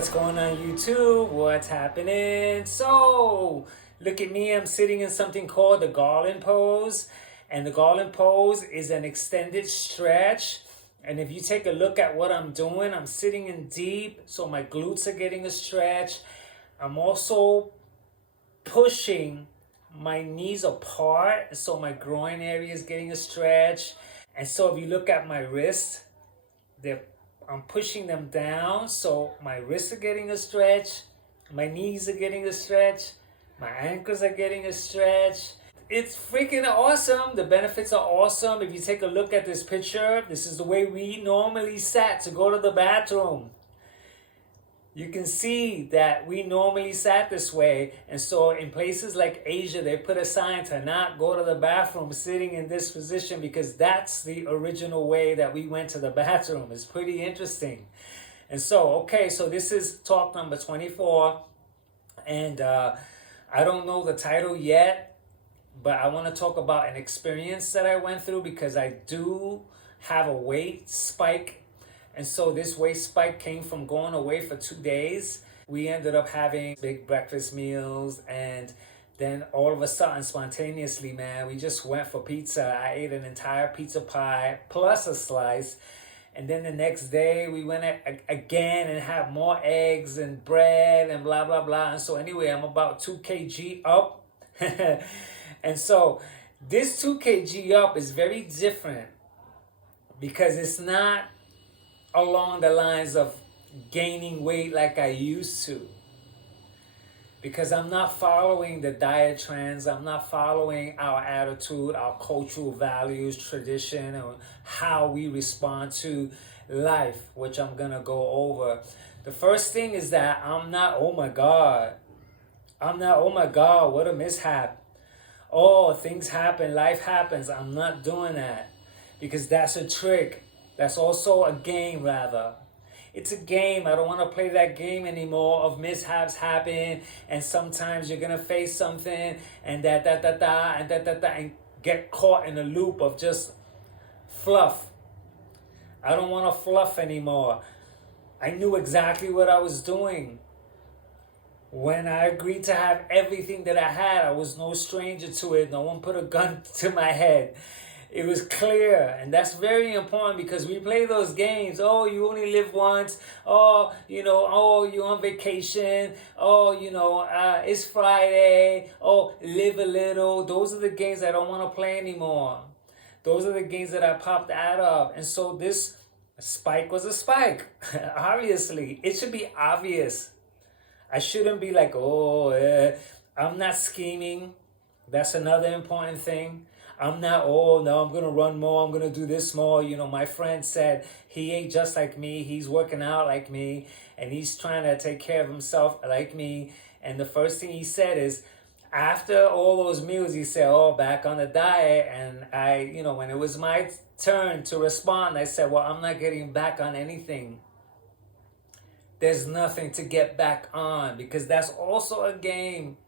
What's going on YouTube? What's happening? So, look at me. I'm sitting in something called the garland pose. And the garland pose is an extended stretch. And if you take a look at what I'm doing, I'm sitting in deep. So my glutes are getting a stretch. I'm also pushing my knees apart. So my groin area is getting a stretch. And so if you look at my wrists, I'm pushing them down, so my wrists are getting a stretch, my knees are getting a stretch, my ankles are getting a stretch. It's freaking awesome. The benefits are awesome. If you take a look at this picture, this is the way we normally sat to go to the bathroom. You can see that we normally sat this way. And so in places like Asia, they put a sign to not go to the bathroom sitting in this position because that's the original way that we went to the bathroom. It's pretty interesting. And so, okay, so this is talk number 24. And I don't know the title yet, but I want to talk about an experience that I went through because I do have a weight spike. And so this weight spike came from going away for 2 days. We ended up having big breakfast meals, and then all of a sudden, spontaneously, man, we just went for pizza. I ate an entire pizza pie plus a slice. And then the next day we went again and had more eggs and bread and blah, blah, blah. And so anyway, I'm about 2 kg up. And so this 2 kg up is very different because it's not along the lines of gaining weight like I used to. Because I'm not following the diet trends. I'm not following our attitude, our cultural values, tradition, or how we respond to life, which I'm going to go over. The first thing is that I'm not, oh my God, what a mishap. Oh, things happen, life happens. I'm not doing that because that's a trick. That's also a game, rather. It's a game. I don't want to play that game anymore of mishaps happen, and sometimes you're going to face something, and and get caught in a loop of just fluff. I don't want to fluff anymore. I knew exactly what I was doing. When I agreed to have everything that I had, I was no stranger to it. No one put a gun to my head. It was clear, and that's very important because we play those games. Oh, you only live once. Oh, you're on vacation. Oh, it's Friday. Oh, live a little. Those are the games I don't want to play anymore. Those are the games that I popped out of. And so this spike was a spike. Obviously, it should be obvious. I shouldn't be like, I'm not scheming. That's another important thing. I'm not, no, I'm going to run more. I'm going to do this more. My friend said he ain't just like me. He's working out like me. And he's trying to take care of himself like me. And the first thing he said is, after all those meals, he said, back on the diet. And I, when it was my turn to respond, I said, well, I'm not getting back on anything. There's nothing to get back on because that's also a game.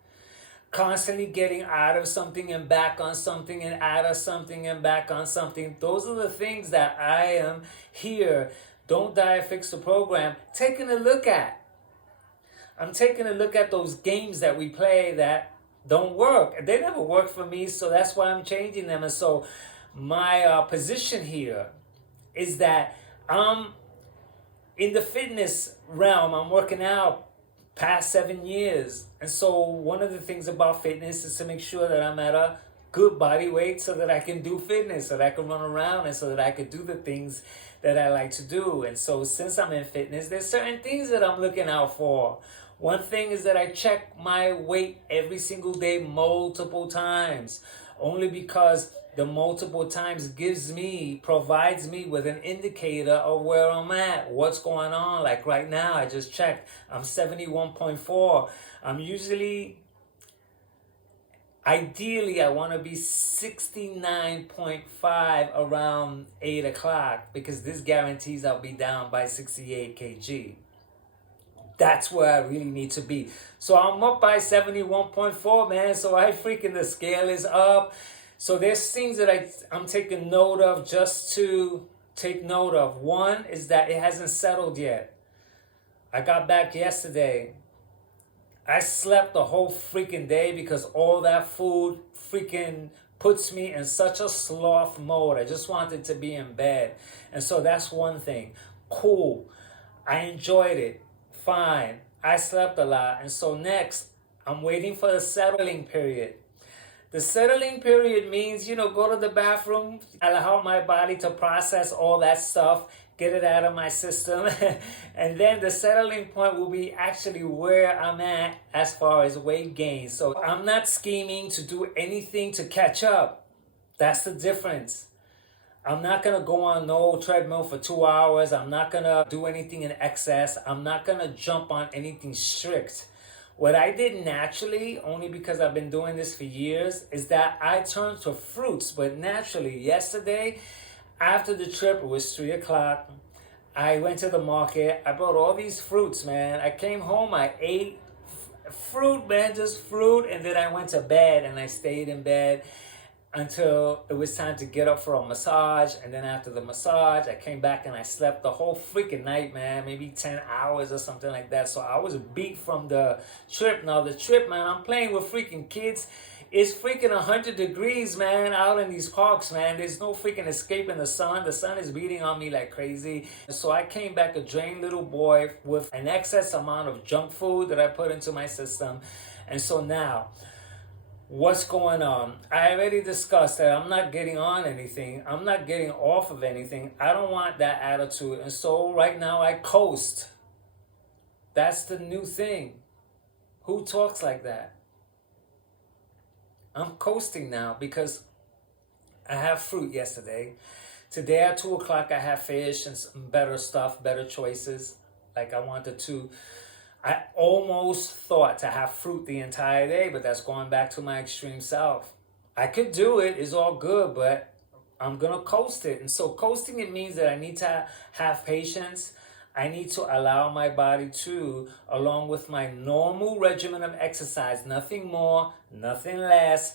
Constantly getting out of something and back on something and out of something and back on something. Those are the things that I am here. Don't Diet Fix the Program. Taking a look at. I'm taking a look at those games that we play that don't work. They never worked for me, so that's why I'm changing them. And so my position here is that I'm in the fitness realm. I'm working out past 7 years. And so one of the things about fitness is to make sure that I'm at a good body weight so that I can do fitness, so that I can run around, and so that I can do the things that I like to do. And so since I'm in fitness, there's certain things that I'm looking out for. One thing is that I check my weight every single day multiple times, only because the multiple times provides me with an indicator of where I'm at, what's going on. Like right now, I just checked, I'm 71.4. I'm ideally, I want to be 69.5 around 8 o'clock because this guarantees I'll be down by 68 kg. That's where I really need to be. So I'm up by 71.4, man. So the scale is up. So there's things that I'm taking note of just to take note of. One is that it hasn't settled yet. I got back yesterday. I slept the whole freaking day because all that food freaking puts me in such a sloth mode. I just wanted to be in bed. And so that's one thing. Cool. I enjoyed it. Fine. I slept a lot. And so next, I'm waiting for the settling period. The settling period means, go to the bathroom, allow my body to process all that stuff, get it out of my system. And then the settling point will be actually where I'm at as far as weight gain. So I'm not scheming to do anything to catch up. That's the difference. I'm not going to go on no treadmill for 2 hours. I'm not going to do anything in excess. I'm not going to jump on anything strict. What I did naturally, only because I've been doing this for years, is that I turned to fruits. But naturally, yesterday, after the trip, it was 3 o'clock. I went to the market. I bought all these fruits, man. I came home, I ate fruit, man, just fruit. And then I went to bed and I stayed in bed until it was time to get up for a massage. And then after the massage, I came back and I slept the whole freaking night, man, maybe 10 hours or something like that. So I was beat from the trip. Now the trip, man, I'm playing with freaking kids. It's freaking 100 degrees, man, out in these parks, man. There's no freaking escaping the sun. The sun is beating on me like crazy. So I came back a drained little boy with an excess amount of junk food that I put into my system. And so now, what's going on? I already discussed that I'm not getting on anything. I'm not getting off of anything. I don't want that attitude. And so right now I coast. That's the new thing. Who talks like that? I'm coasting now because I have fruit yesterday. Today at 2 o'clock I have fish and some better stuff, better choices. Like I almost thought to have fruit the entire day, but that's going back to my extreme self. I could do it, it's all good, but I'm gonna coast it. And so coasting, it means that I need to have patience. I need to allow my body to, along with my normal regimen of exercise, nothing more, nothing less,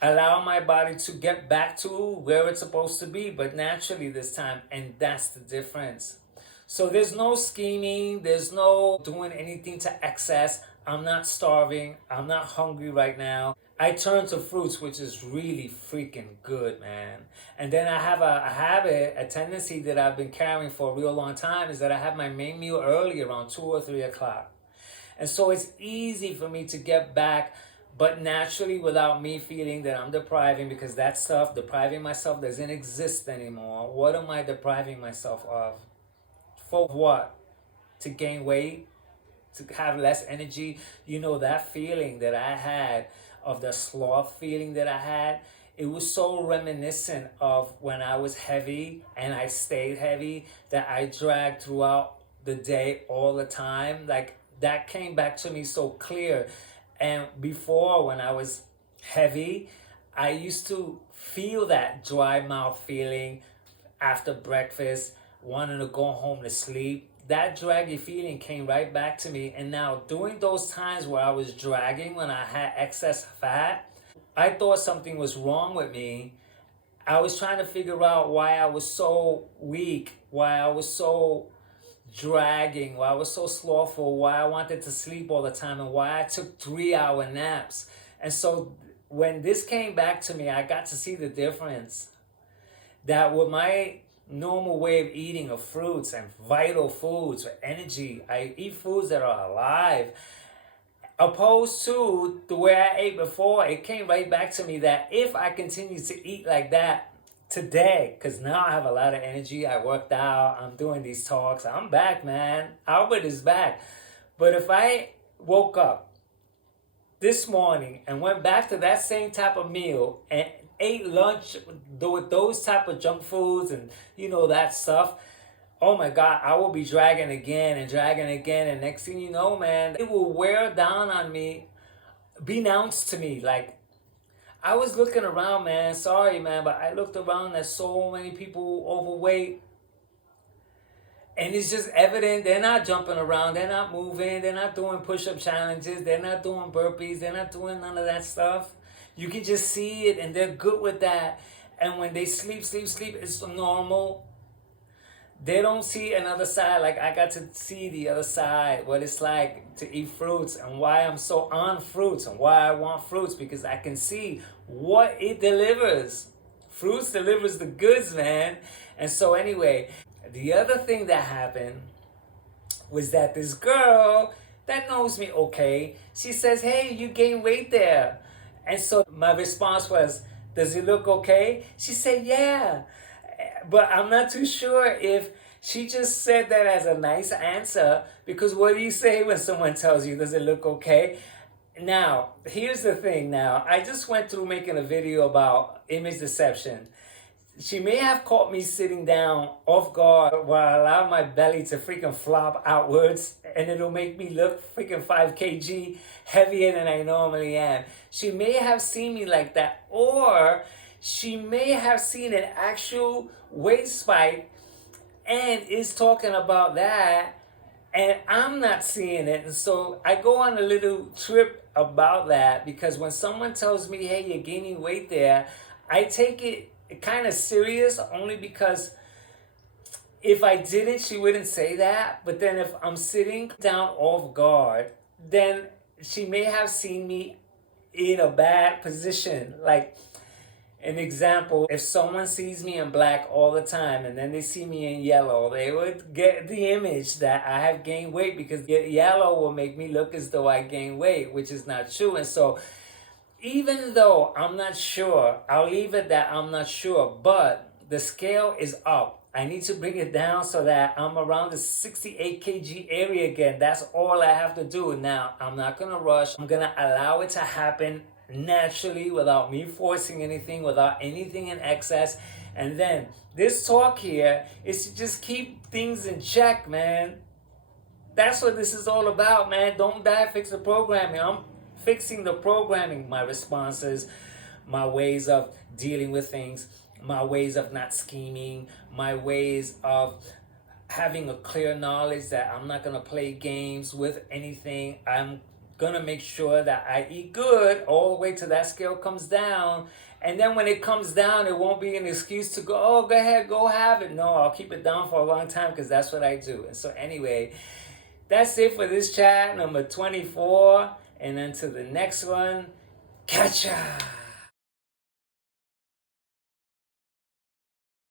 allow my body to get back to where it's supposed to be, but naturally this time, and that's the difference. So there's no scheming, there's no doing anything to excess. I'm not starving, I'm not hungry right now. I turn to fruits, which is really freaking good, man. And then I have a habit, a tendency that I've been carrying for a real long time, is that I have my main meal early around 2 or 3 o'clock. And so it's easy for me to get back, but naturally without me feeling that I'm depriving, because that stuff, depriving myself, doesn't exist anymore. What am I depriving myself of? For what? To gain weight? To have less energy? That feeling that I had, of the sloth feeling that I had, it was so reminiscent of when I was heavy and I stayed heavy, that I dragged throughout the day all the time. Like, that came back to me so clear. And before, when I was heavy, I used to feel that dry mouth feeling after breakfast, wanting to go home to sleep. That draggy feeling came right back to me. And now, during those times where I was dragging, when I had excess fat, I thought something was wrong with me. I was trying to figure out why I was so weak, why I was so dragging, why I was so slothful, why I wanted to sleep all the time, and why I took 3-hour naps. And so when this came back to me, I got to see the difference. That with my normal way of eating of fruits and vital foods for energy, I eat foods that are alive, opposed to the way I ate before. It came right back to me that if I continue to eat like that today, because now I have a lot of energy, I worked out, I'm doing these talks, I'm back, man. Albert is back. But if I woke up this morning and went back to that same type of meal and ate lunch with those type of junk foods and that stuff, oh my God, I will be dragging again. And next thing you know, man, it will wear down on me, be announced to me. Like, I was looking around, man, sorry, man, but I looked around, there's so many people overweight. And it's just evident they're not jumping around, they're not moving, they're not doing push-up challenges, they're not doing burpees, they're not doing none of that stuff. You can just see it, and they're good with that. And when they sleep, it's normal. They don't see another side. Like I got to see the other side, what it's like to eat fruits, and why I'm so on fruits, and why I want fruits, because I can see what it delivers. Fruits delivers the goods, man. And so anyway, the other thing that happened was that this girl that knows me, okay, she says, hey, you gained weight there. And so my response was, does it look okay? She said, yeah. But I'm not too sure if she just said that as a nice answer, because what do you say when someone tells you, does it look okay? Now, here's the thing now. I just went through making a video about image deception. She may have caught me sitting down off guard while I allow my belly to freaking flop outwards, and it'll make me look freaking 5 kg heavier than I normally am. She may have seen me like that, or she may have seen an actual weight spike and is talking about that, and I'm not seeing it. And so I go on a little trip about that, because when someone tells me, hey, you're gaining weight there, I take it kind of serious, only because if I didn't, she wouldn't say that. But then if I'm sitting down off guard, then she may have seen me in a bad position. Like an example, if someone sees me in black all the time and then they see me in yellow, they would get the image that I have gained weight, because yellow will make me look as though I gained weight, which is not true. And so even though I'm not sure, I'll leave it that I'm not sure, but the scale is up. I need to bring it down so that I'm around the 68 kg area again. That's all I have to do. Now, I'm not going to rush. I'm going to allow it to happen naturally without me forcing anything, without anything in excess. And then this talk here is to just keep things in check, man. That's what this is all about, man. Don't die, fix the programming. I'm fixing the programming, my responses, my ways of dealing with things, my ways of not scheming, my ways of having a clear knowledge that I'm not going to play games with anything. I'm going to make sure that I eat good all the way till that scale comes down. And then when it comes down, it won't be an excuse to go, oh, go ahead, go have it. No, I'll keep it down for a long time, because that's what I do. And so anyway, that's it for this chat, number 24. And until the next one, catch ya!